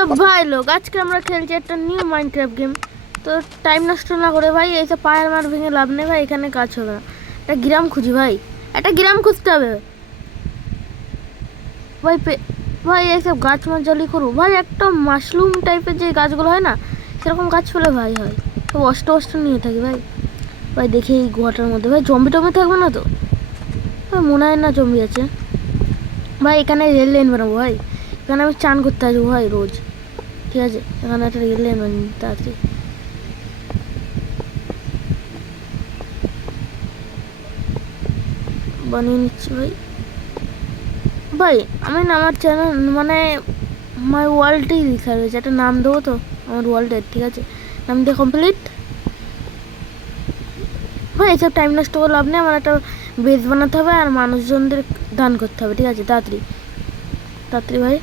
তো ভাই লোক আজকে আমরা খেলছি একটা নিউ মাইনক্রাফট গেম। তো টাইম নষ্ট না করে ভাই এইসব পাহাড় মার ভেঙে লাভ নেই ভাই, এখানে কাজ হবে না। একটা গ্রাম খুঁজি ভাই, একটা গ্রাম খুঁজতে হবে ভাই। ভাই এইসব গাছ মাছ জলি করবো ভাই, একটা মাশরুম টাইপের যে গাছগুলো হয় না সেরকম গাছ পেলে ভাই হয়। তো অষ্ট অষ্ট নিয়ে থাকি ভাই। ভাই দেখি এই গুহাটার মধ্যে ভাই জম্বি টম্বি থাকবে না তো? ভাই মনে হয় না জম্বি আছে ভাই। এখানে রেল লাইন বানাবো ভাই, এখানে আমি চান করতে আসবো ভাই রোজ। ঠিক আছে, এখানে একটা রেল লাইন বানিয়ে তাড়াতাড়ি বানিয়ে নিচ্ছি ভাই। ভাই আমি না আমার চ্যানেল মানে মাই ওয়ার্ল্ডেই লেখা রয়েছে, একটা নাম দেবো তো আমার ওয়ার্ল্ডের। ঠিক আছে, নাম দিয়ে কমপ্লিট ভাই। এসব টাইম নষ্ট করে লাভ নেই, আমার একটা বেস বানাতে হবে আর মানুষজনদের দান করতে হবে। ঠিক আছে, তাড়াতাড়ি তাড়াতাড়ি ভাই,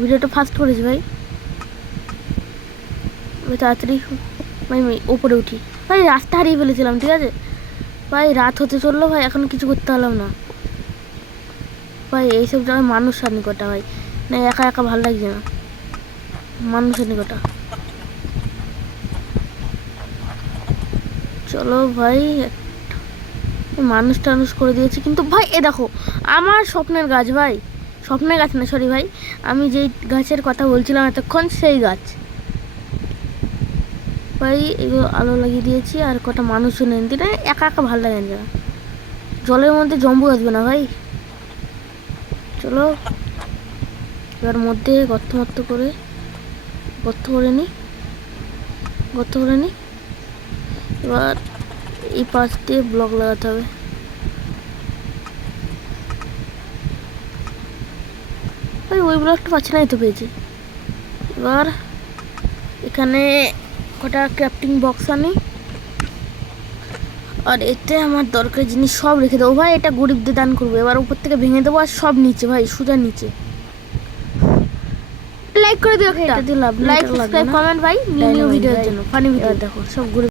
ভিডিওটা ফাস্ট করেছি ভাই। তাড়াতাড়ি ভাই আমি ওপরে উঠি ভাই, রাস্তা হারিয়ে ফেলেছিলাম। ঠিক আছে ভাই, রাত হতে চললো ভাই, এখন কিছু করতে পারলাম না ভাই। এইসব জায়গায় মানুষ আনি কটা ভাই, না একা একা ভালো লাগছে না, মানুষ আনি কটা। চলো ভাই, মানুষ টানুষ করে দিয়েছি কিন্তু ভাই। এ দেখো আমার স্বপ্নের গাছ ভাই, স্বপ্নের গাছ না সরি ভাই, আমি যেই গাছের কথা বলছিলাম এতক্ষণ সেই গাছ ভাই। এগুলো আলো লাগিয়ে দিয়েছি আর কটা মানুষও নেন দিলে, একা একা ভালো লাগে না। জলের মধ্যে জম্বু আসবে না ভাই। চলো এবার মধ্যে গর্ত মর্ত করে গর্ত করে নিই, গর্ত করে নিই। এবার এই পাশ দিয়ে ব্লক লাগাতে হবে ভাই। ওই ব্লকটা পাচ্ছি না, এই তো পেয়েছি। এবার এখানে কটা ক্রাফটিং বক্স আনি আর এতে আমার দরকারি জিনিস সব রেখে দেবো ভাই। এটা গরিবদের দান করবো। এবার উপর থেকে ভেঙে দেবো আর সব নিচে ভাই, সোজা নিচে। লাইক করে দিও, এটা দিলাম লাইক সাবস্ক্রাইব কমেন্ট ভাই, নিউ ভিডিওর জন্য ফানি ভিডিও দেখো সব গরিব।